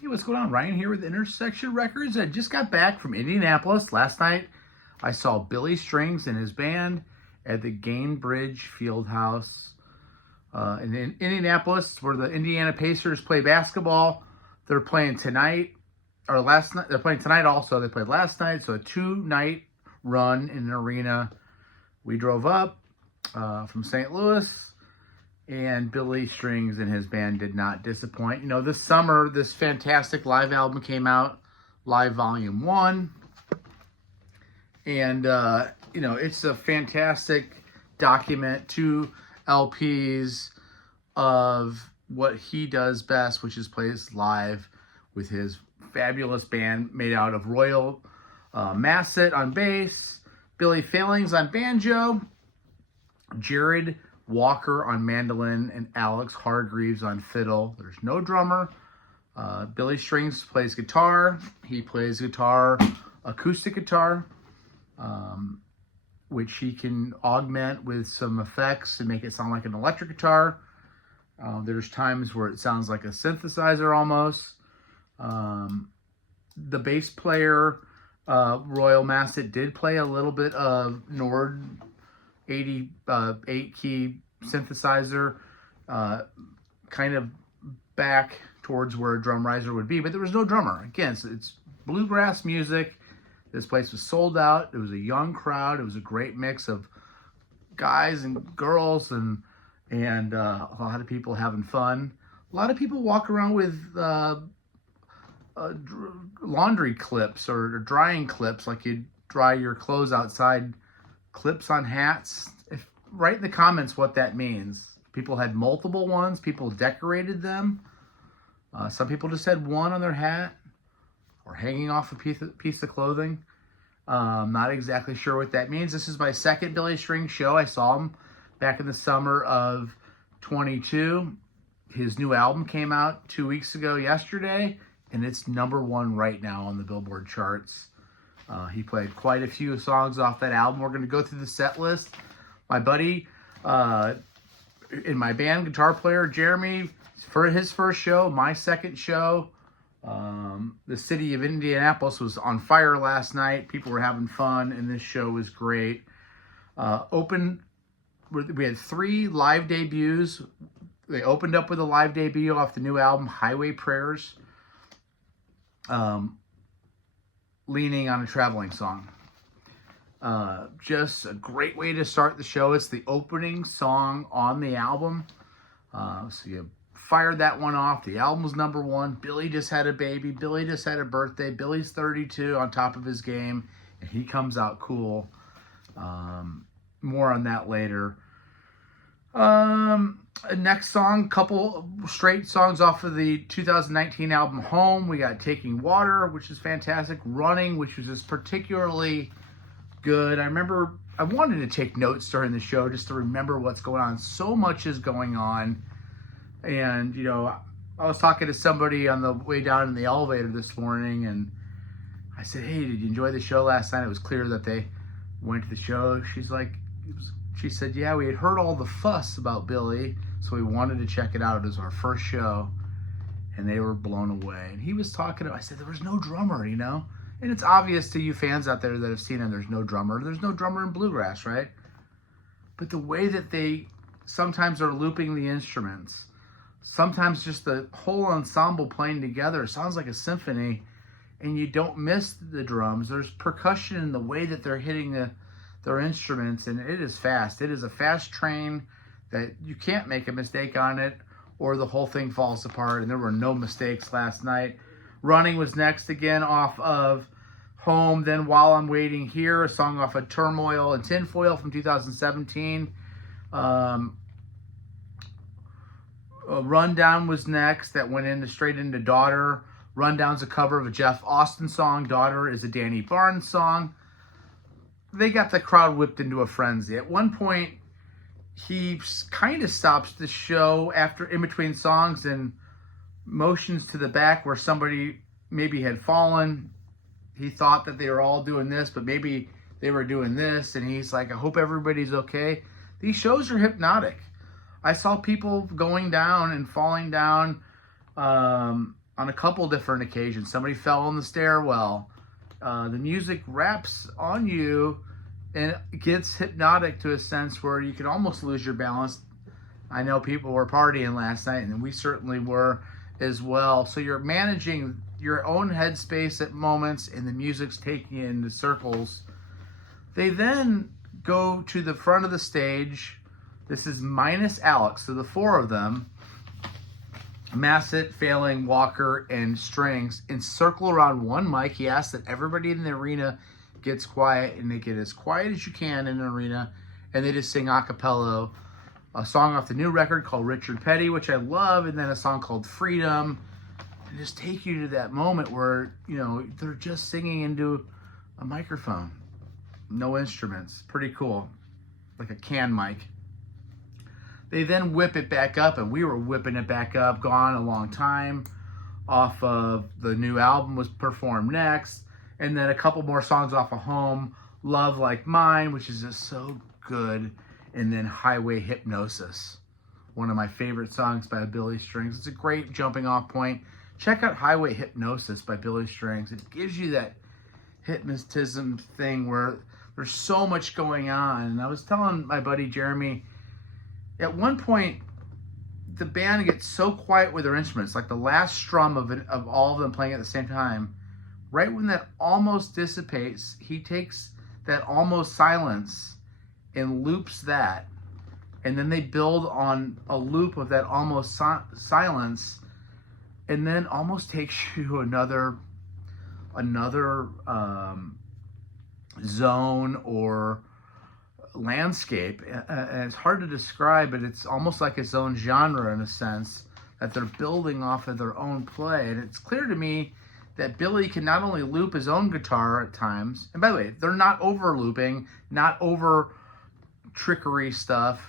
Hey, what's going on? Ryan here with Intersection Records. I just got back from Indianapolis. Last night, I saw Billy Strings and his band at the Gainbridge Fieldhouse in Indianapolis, where the Indiana Pacers play basketball. They're playing tonight, or last night. They're playing tonight also. They played last night, so a 2-night run in an arena. We drove up from St. Louis. And Billy Strings and his band did not disappoint. You know, this summer, this fantastic live album came out, Live Volume 1. And, you know, it's a fantastic document, 2 LPs of what he does best, which is plays live with his fabulous band made out of Royal Massett on bass, Billy Failings on banjo, Jared Walker on mandolin, and Alex Hargreaves on fiddle. There's no drummer. Billy Strings plays guitar. He plays guitar, acoustic guitar, which he can augment with some effects and make it sound like an electric guitar. There's times where it sounds like a synthesizer almost. The bass player, Royal Massett, did play a little bit of Nord 88 key synthesizer, kind of back towards where a drum riser would be, but there was no drummer. Again, so it's bluegrass music. This place was sold out. It was a young crowd. It was a great mix of guys and girls and a lot of people having fun. A lot of people walk around with laundry clips or drying clips, like you dry your clothes outside, clips on hats. Write in the comments what that means. People had multiple ones. People decorated them. Some people just had one on their hat or hanging off a piece of clothing. Not exactly sure what that means. This is my second Billy Strings show. I saw him back in the summer of 22. His new album came out 2 weeks ago yesterday, and it's #1 right now on the Billboard charts. He played quite a few songs off that album. We're going to go through the set list. My buddy in my band, guitar player Jeremy, for his first show, my second show. The city of Indianapolis was on fire last night. People were having fun, and this show was great. We had 3 live debuts. They opened up with a live debut off the new album, Highway Prayers, leaning on a traveling song. Just a great way to start the show. It's the opening song on the album. So you fired that one off. The album was #1. Billy just had a baby. Billy just had a birthday. Billy's 32 on top of his game, and he comes out cool. More on that later. Next song, couple straight songs off of the 2019 album Home. We got Taking Water, which is fantastic. Running, which was just particularly good. I remember I wanted to take notes during the show just to remember what's going on. So much is going on. And, you know, I was talking to somebody on the way down in the elevator this morning, and I said, hey, did you enjoy the show last night? It was clear that they went to the show. She said, yeah, we had heard all the fuss about Billy, so we wanted to check it out. It was our first show, and they were blown away. And he was talking I said, there was no drummer, you know? And it's obvious to you fans out there that have seen him, there's no drummer. There's no drummer in bluegrass, right? But the way that they sometimes are looping the instruments, sometimes just the whole ensemble playing together sounds like a symphony, and you don't miss the drums. There's percussion in the way that they're hitting their instruments, and it is fast. It is a fast train that you can't make a mistake on it or the whole thing falls apart, and there were no mistakes last night. Running was next, again off of Home. Then While I'm Waiting Here, a song off of Turmoil and Tinfoil from 2017. Rundown was next. That went straight into Daughter. Rundown's a cover of a Jeff Austin song. Daughter is a Danny Barnes song. They got the crowd whipped into a frenzy. At one point, he kind of stops the show in between songs and motions to the back where somebody maybe had fallen. He thought that they were all doing this, but maybe they were doing this. And he's like, I hope everybody's okay. These shows are hypnotic. I saw people going down and falling down on a couple different occasions. Somebody fell on the stairwell. The music wraps on you and it gets hypnotic to a sense where you can almost lose your balance. I know people were partying last night, and we certainly were as well. So you're managing your own headspace at moments, and the music's taking you into circles. They then go to the front of the stage. This is minus Alex, so the four of them, Massett, Failing, Walker, and Strings, and circle around one mic. He asks that everybody in the arena gets quiet, and they get as quiet as you can in an arena, and they just sing a cappella a song off the new record called Richard Petty, which I love, and then a song called Freedom, and just take you to that moment where, you know, they're just singing into a microphone. No instruments. Pretty cool. Like a can mic. They then whip it back up, and we were whipping it back up, Gone a Long Time, off of the new album was performed next, and then a couple more songs off of Home, Love Like Mine, which is just so good, and then Highway Hypnosis, one of my favorite songs by Billy Strings. It's a great jumping off point. Check out Highway Hypnosis by Billy Strings. It gives you that hypnotism thing where there's so much going on. And I was telling my buddy Jeremy, at one point, the band gets so quiet with their instruments, like the last strum of all of them playing at the same time. Right when that almost dissipates, he takes that almost silence and loops that, and then they build on a loop of that almost silence, and then almost takes you to another zone or landscape, and it's hard to describe, but it's almost like its own genre in a sense, that they're building off of their own play. And it's clear to me that Billy can not only loop his own guitar at times, and by the way, they're not over looping, not over trickery stuff,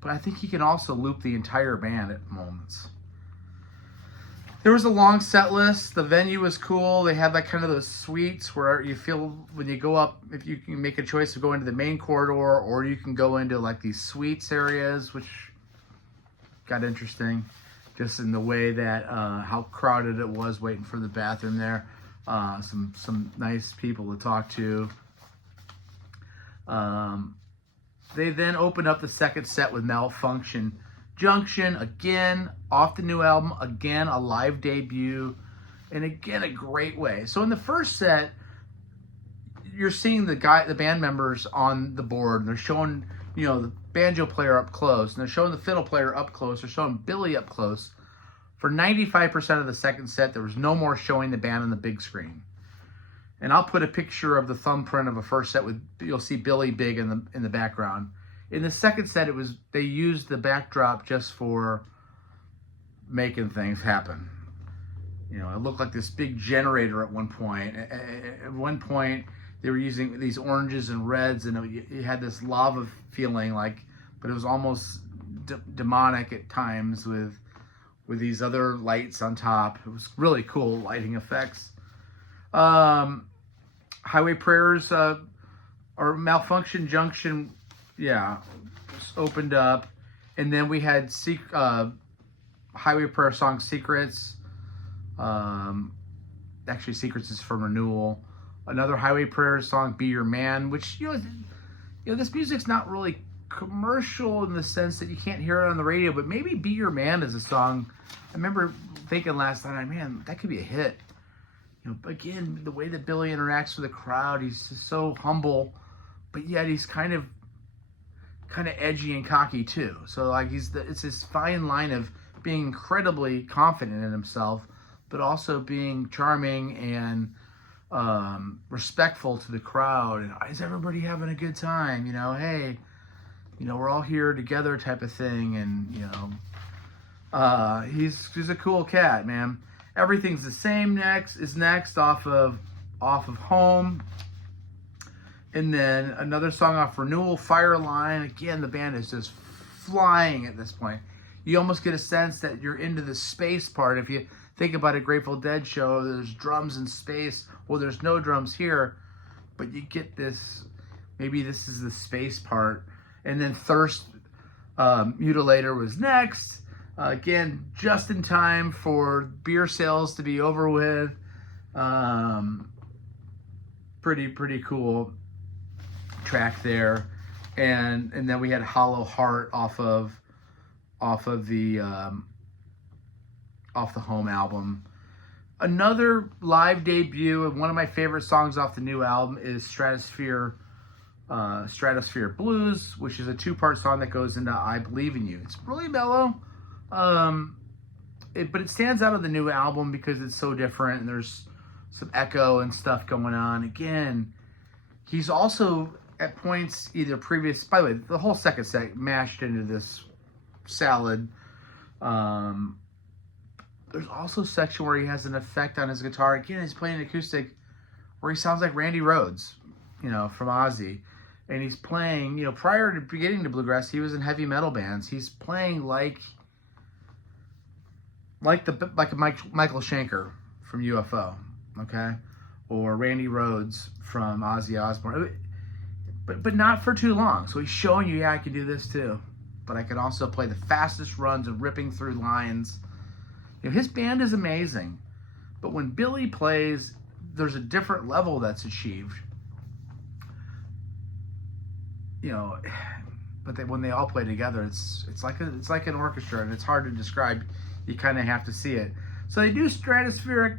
but I think he can also loop the entire band at moments. There was a long set list. The venue was cool. They had like kind of those suites where you feel when you go up, if you can make a choice of going to the main corridor, or you can go into like these suites areas, which got interesting just in the way that how crowded it was waiting for the bathroom there. Some nice people to talk to. They then opened up the second set with Malfunction. Junction, again, off the new album, again, a live debut, and again, a great way. So in the first set, you're seeing the band members on the board, and they're showing, you know, the banjo player up close, and they're showing the fiddle player up close, they're showing Billy up close. For 95% of the second set, there was no more showing the band on the big screen. And I'll put a picture of the thumbprint of a first set with, you'll see Billy big in the background. In the second set, they used the backdrop just for making things happen. You know, it looked like this big generator at one point. At one point, they were using these oranges and reds, and you had this lava feeling, but it was almost demonic at times with these other lights on top. It was really cool lighting effects. Highway Prayers or Malfunction Junction, yeah, opened up, and then we had Highway Prayer song Secrets. Actually, Secrets is from Renewal. Another Highway Prayer song, Be Your Man, which you know this music's not really commercial in the sense that you can't hear it on the radio, but maybe Be Your Man is a song. I remember thinking last night, man, that could be a hit. You know, again, the way that Billy interacts with the crowd, he's just so humble, but yet he's kind of edgy and cocky too. So like it's this fine line of being incredibly confident in himself, but also being charming and respectful to the crowd. And is everybody having a good time? You know, hey, you know, we're all here together type of thing. And you know, he's a cool cat, man. Everything's the same. Next off of Home. And then another song off Renewal, Fireline. Again, the band is just flying at this point. You almost get a sense that you're into the space part. If you think about a Grateful Dead show, there's drums in space. Well, there's no drums here, but you get this, maybe this is the space part. And then Thirst, Mutilator was next. Again, just in time for beer sales to be over with. Pretty cool track there. And then we had Hollow Heart off the Home album. Another live debut, and one of my favorite songs off the new album is Stratosphere Blues, which is a 2-part song that goes into I Believe in You. It's really mellow, but it stands out of the new album because it's so different, and there's some echo and stuff going on. Again, he's also at points either previous, by the way, the whole second set mashed into this salad. There's also a section where he has an effect on his guitar. Again, he's playing an acoustic where he sounds like Randy Rhoads, from Ozzy. And he's playing, prior to getting to bluegrass, he was in heavy metal bands. He's playing like a Michael Schenker from UFO, okay? Or Randy Rhoads from Ozzy Osbourne. But not for too long. So he's showing you, I can do this too. But I can also play the fastest runs of ripping through lines. His band is amazing, but when Billy plays, there's a different level that's achieved. But when they all play together, it's like an orchestra, and it's hard to describe. You kind of have to see it. So they do Stratospheric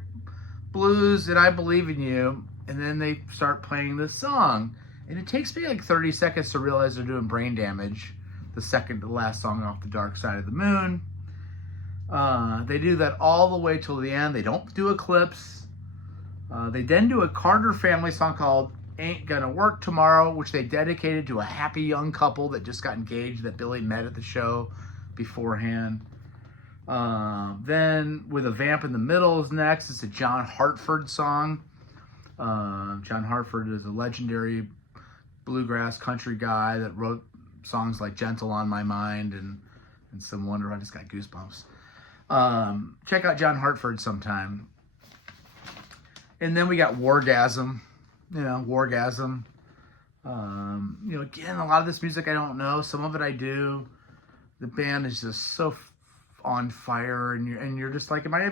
Blues and I Believe in You, and then they start playing this song, and it takes me like 30 seconds to realize they're doing Brain Damage, the second to last song off the Dark Side of the Moon. They do that all the way till the end. They don't do Eclipse. They then do a Carter family song called Ain't Gonna Work Tomorrow, which they dedicated to a happy young couple that just got engaged that Billy met at the show beforehand. Then with a Vamp in the Middle is next. It's a John Hartford song. John Hartford is a legendary bluegrass country guy that wrote songs like Gentle on My Mind and Some Wonder. I just got goosebumps. Check out John Hartford sometime. And then we got Wargasm. Wargasm. Again, a lot of this music I don't know. Some of it I do. The band is just so on fire, and you're just like, am I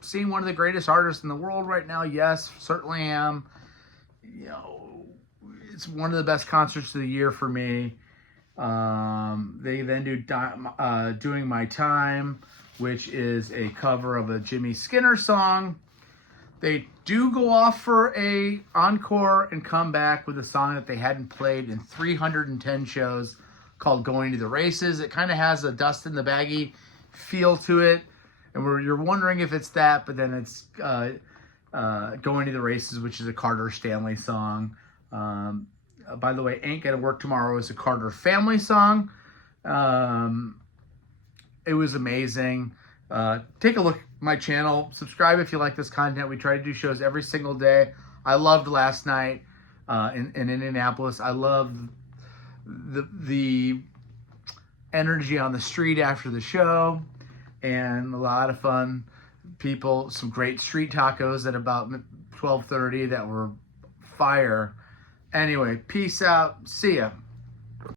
seeing one of the greatest artists in the world right now? Yes, certainly am. It's one of the best concerts of the year for me. They then do Doing My Time, which is a cover of a Jimmy Skinner song. They do go off for a encore and come back with a song that they hadn't played in 310 shows called Going to the Races. It kind of has a Dust in the Baggie feel to it, and you're wondering if it's that, but then it's Going to the Races, which is a Carter Stanley song. By the way, Ain't Gonna Work Tomorrow is a Carter family song. It was amazing. Take a look at my channel. Subscribe if you like this content. We try to do shows every single day. I loved last night in Indianapolis. I love the energy on the street after the show, and a lot of fun people. Some great street tacos at about 12:30 that were fire. Anyway, peace out. See ya.